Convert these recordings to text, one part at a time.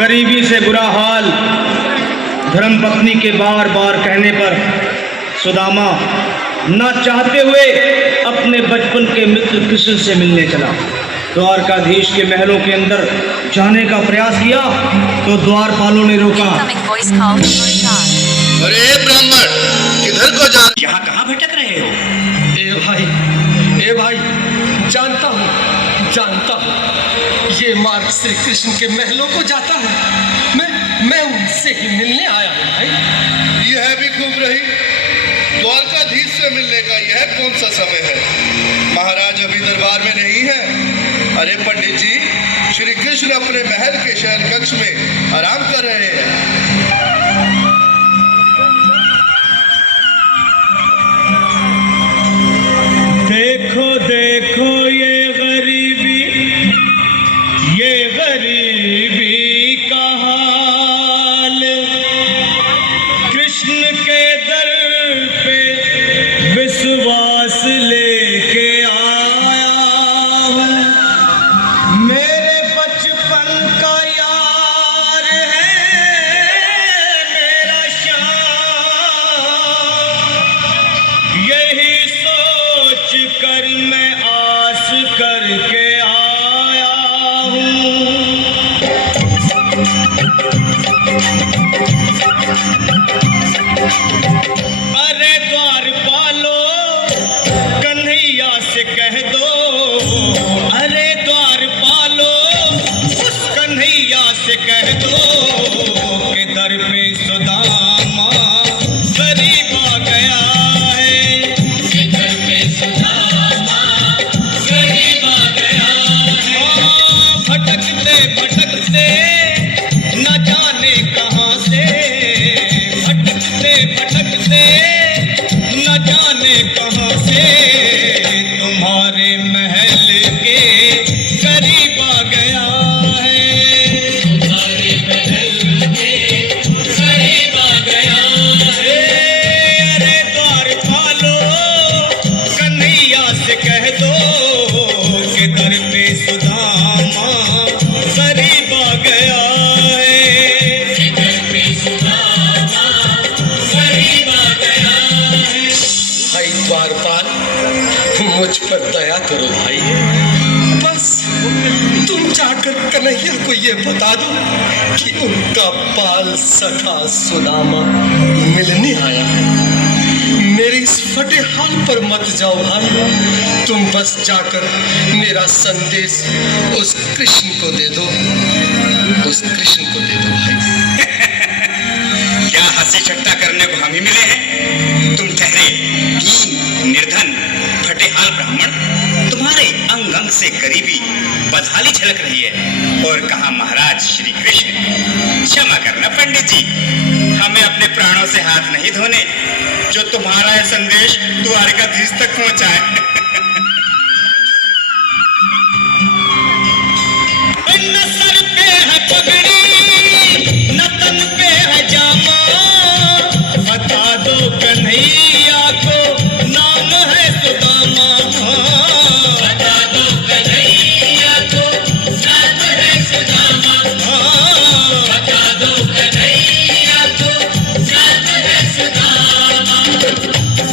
गरीबी से बुरा हाल धर्मपत्नी के बार बार कहने पर सुदामा न चाहते हुए अपने बचपन के मित्र कृष्ण से मिलने चला। द्वारकाधीश के महलों के अंदर जाने का प्रयास किया तो द्वारपालों ने रोका। अरे ब्राह्मण, किधर को जा? यहाँ कहाँ भटक रहे हो? ए भाई, जानता हूँ ये मार्ग श्री कृष्ण के महलों को जाता है। मैं उनसे ही मिलने आया हूँ भाई। यह भी खूब रही, द्वारकाधीश से मिलने का यह कौन सा समय है? महाराज अभी दरबार में नहीं है। अरे पंडित जी, श्री कृष्ण अपने महल के शयन कक्ष में आराम कर रहे हैं। देखो देखो ये गरीबी का हाल, कृष्ण के दर पे विश्वास लेके आया हूँ। मेरे बचपन का यार है मेरा श्याम, यही सोच कर मैं आस करके आया हूँ। अरे द्वारपालो कन्हैया से कह दो, अरे द्वारपालो उस कन्हैया से कह दो कि दर पे सुदामा गरीब आ गया है, कि दर पे सुदामा गरीब आ गया है। भटकते भटकते न जाने कहाँ से, भटकते भटकते न जाने कहाँ से तुम्हारे महल के करीब आ गया है, तुम्हारे महल के करीब आ गया है। अरे द्वारपालो कन्हैया से कह दो कि दर पे सुदामा गरीब आ गया है, दर पे सुदामा गरीब आ गया है। भाई द्वारपाल, मुझ पर दया करो भाई। बस तुम जाकर कन्हैया को ये बता दो कि उनका बाल सखा सुदामा मिलने आया है। मेरे इस फटे हाल पर मत जाओ भाई, तुम बस जाकर मेरा संदेश उस कृष्ण को दे दो, उस कृष्ण को दे दो भाई। क्या हंसी ठट्टा करने को हम ही मिले हैं? तुम ठहरे दीन निर्धन फटेहाल ब्राह्मण, तुम्हारे अंग अंग से गरीबी बदहाली झलक रही है। और कहा महाराज श्री कृष्ण। क्षमा करना पंडित जी, हमें अपने प्राणों से हाथ नहीं धोने जो तुम्हारा यह संदेश द्वारकाधीश तक पहुंचाए। न सर पे है पगड़ी न तन पे है जामा, बता दो कन्हैया को नाम है सुदामा, बता दो कन्हैया को नाम है सुदामा, बता दो कन्हैया को नाम है सुदामा।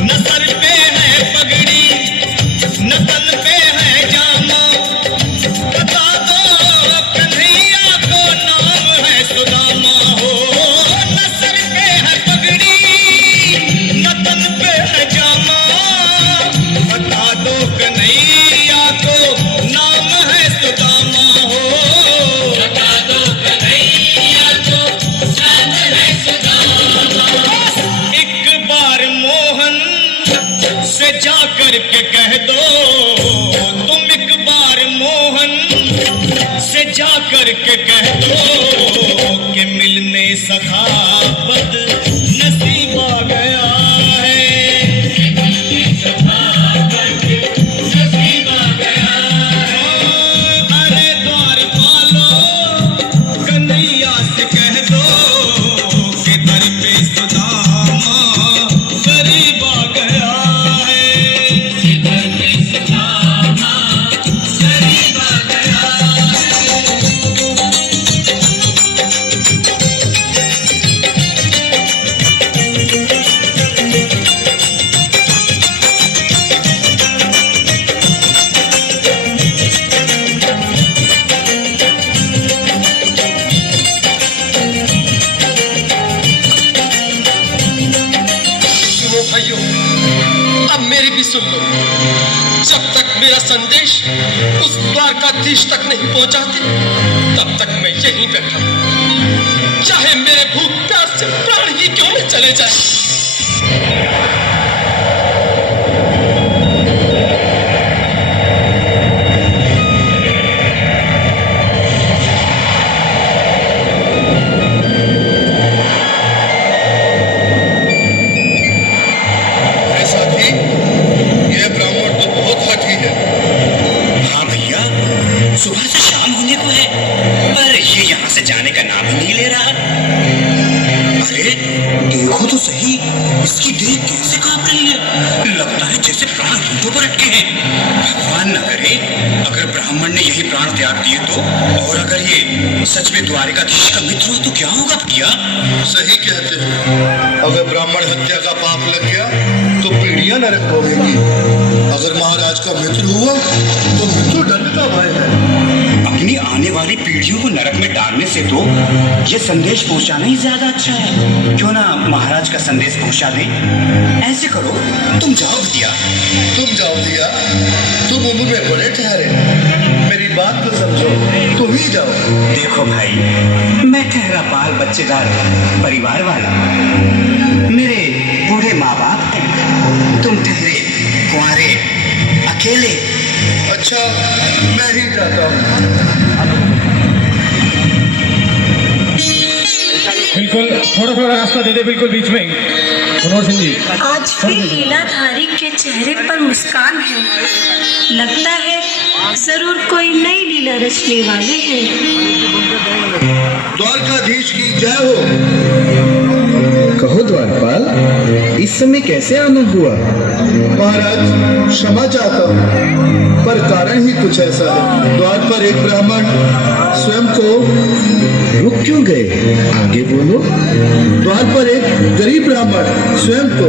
न सर पे है पगड़ी न तन पे है जामा, बता दो कन्हैया को नाम है सुदामा हो। न सर पे है पगड़ी न तन पे है जामा, बता दो कन्हैया को नाम है सुदामा हो, बता दो कन्हैया को नाम है सुदामा। एक बार मोहन से जाकर के कह दो, तुम एक बार मोहन से जाकर के कह दो कि मिलने सखा बद नसीब आ गया है, मिलने सखा बद नसीब आ गया है। अरे द्वारपालो कन्हैया से कह दो कि दर पे सुदामा गरीब आ गया है, दर पे सुदामा गरीब आ गया है। अब मेरी भी सुन लो। जब तक मेरा संदेश उस द्वारकाधीश तक नहीं पहुंचाते, तब तक मैं यहीं बैठा हूं। चाहे मेरे भूख प्यास से प्राण ही क्यों न चले जाए। सुबह से शाम होने को है, पर ये यहाँ से जाने का नाम ही नहीं ले रहा। अरे देखो तो सही, इसकी देह कैसे कांप रही है। लगता है जैसे प्राण हीठों पर अटके हैं। भगवान न करे अगर ब्राह्मण ने यही प्राण त्याग दिए तो, और अगर ये सच में द्वारिकाधीश का मित्र हो तो क्या होगा भैया? सही कहते हैं, अगर ब्राह्मण हत्या का पाप लग गया तो पीढ़ियां नरक भोगेंगी। अगर महाराज का मित्र हुआ तो मृत्यु दंड का भय है। अपनी आने वाली पीढ़ियों को नरक में डालने से तो ये संदेश पहुंचाना ही ज्यादा अच्छा है। क्यों ना महाराज का संदेश पहुंचा दें। ऐसे करो, तुम जाओ भैया। तुम जाओ भैया, तुम उम्र में बड़े ठहरे, मेरी बात को समझो, तुम ही जाओ। देखो भाई, मैं ठहरा बाल बच्चेदार परिवार वाला, मेरे बूढ़े माँ बाप हैं। तुम ठहरे कुंवारे अकेले। अच्छा, मैं ही जाता हूँ। बिल्कुल, थोड़ा थोड़ा रास्ता दे दे, बिल्कुल बीच में। मनोहर सिंह जी, आज भी लीलाधारी के चेहरे पर मुस्कान है। लगता है जरूर कोई नई लीला रचने वाले हैं। द्वारकाधीश की जय हो। कहो द्वारपाल, इस समय कैसे आना हुआ? महाराज, क्षमा चाहता हूँ, पर कारण ही कुछ ऐसा है। द्वार पर एक ब्राह्मण स्वयं को रुक क्यों गए? आगे बोलो। द्वार पर एक गरीब ब्राह्मण स्वयं को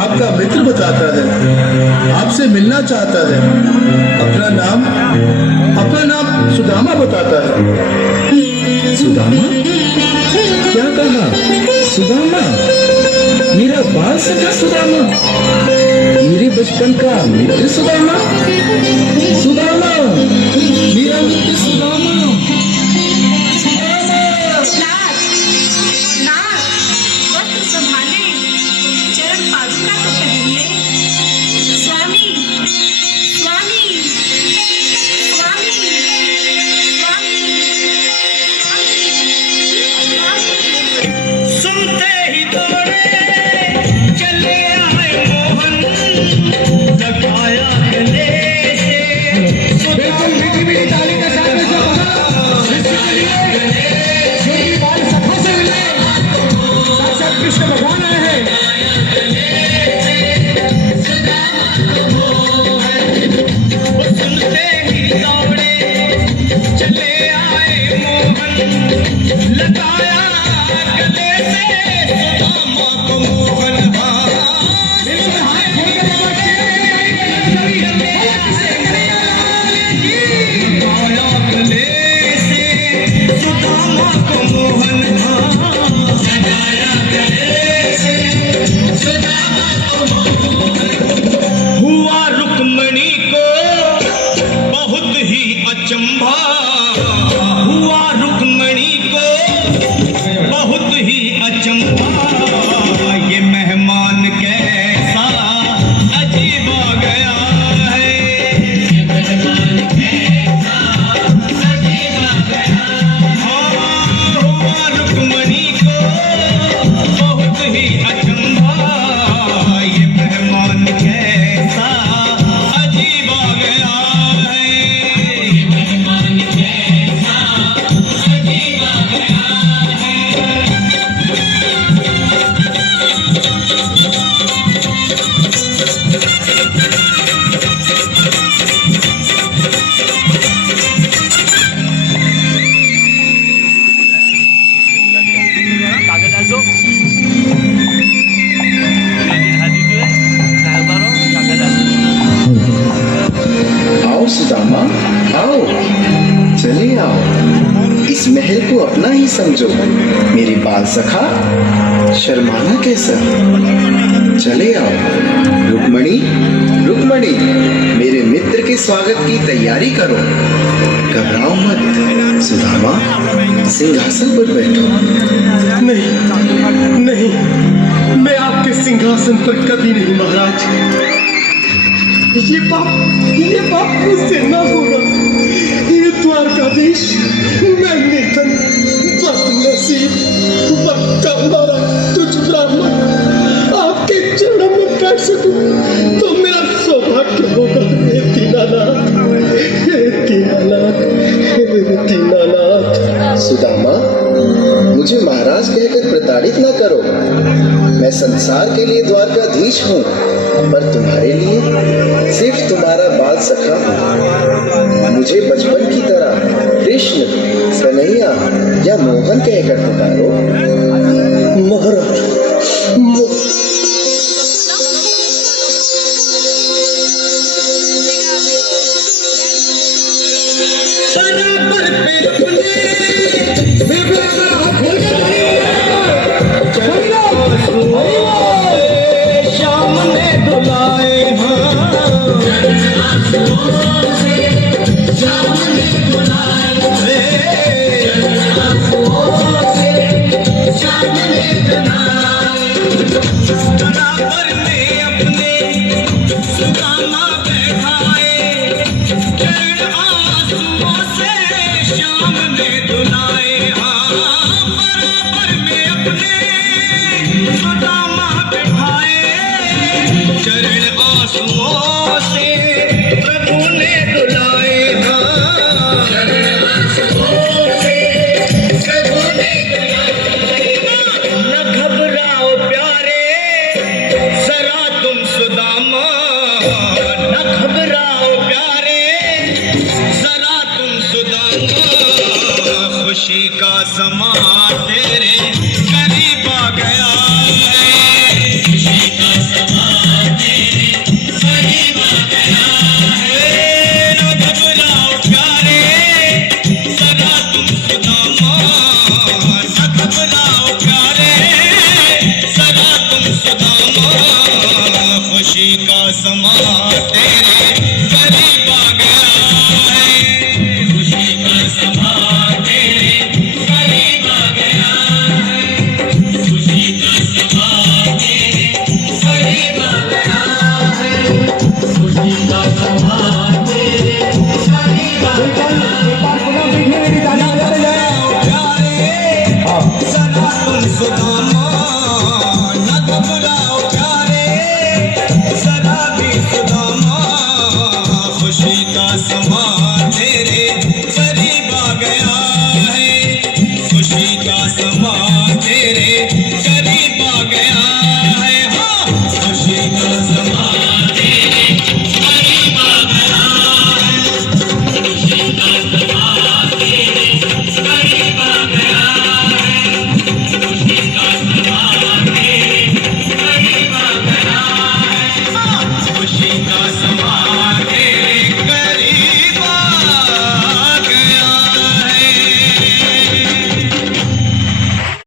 आपका मित्र बताता है, आपसे मिलना चाहता है। अपना नाम सुदामा बताता है। सुदामा? क्या कहा? सुदामा? मेरा बाल सखा सुदामा? मेरे बचपन का मित्र सुदामा? सुदामा, मेरा मित्र सुदामा। ही समझो मेरी बाल सखा, शर्माना कैसा। चले आओ रुक्मणी, रुक्मणी, मेरे मित्र के स्वागत की तैयारी करो। घबराओ मत सुदामा, सिंहासन पर बैठो। नहीं नहीं, मैं आपके सिंहासन पर कभी नहीं महाराज। ये पाप मुझसे ना होगा। ये द्वारकाधीश, मैं निर्धन, बदनसीब, बदकारा, तुझ ब्राह्मण आपके चरणों में बैठ सकूं तो मेरा सौभाग्य होगा। हे दीनानाथ, हे दीनानाथ, हे दीनानाथ। सुदामा, मुझे महाराज कहकर प्रताड़ित ना करो। मैं संसार के लिए द्वारकाधीश हूँ, पर तुम्हारे लिए सिर्फ तुम्हारा बाल सखा हूँ। मुझे बचपन की तरह कृष्ण, कन्हैया या मोहन कहकर पुकारो। महाराज खुशी का समा तेरे करीब आ गया है। खुशी का समा तेरे करीब आ गया है। न घबराओ प्यारे, सदा तुम सुदामा। न घबराओ प्यारे, सदा तुम सुदामा। खुशी का समा तेरे करीब आ गया।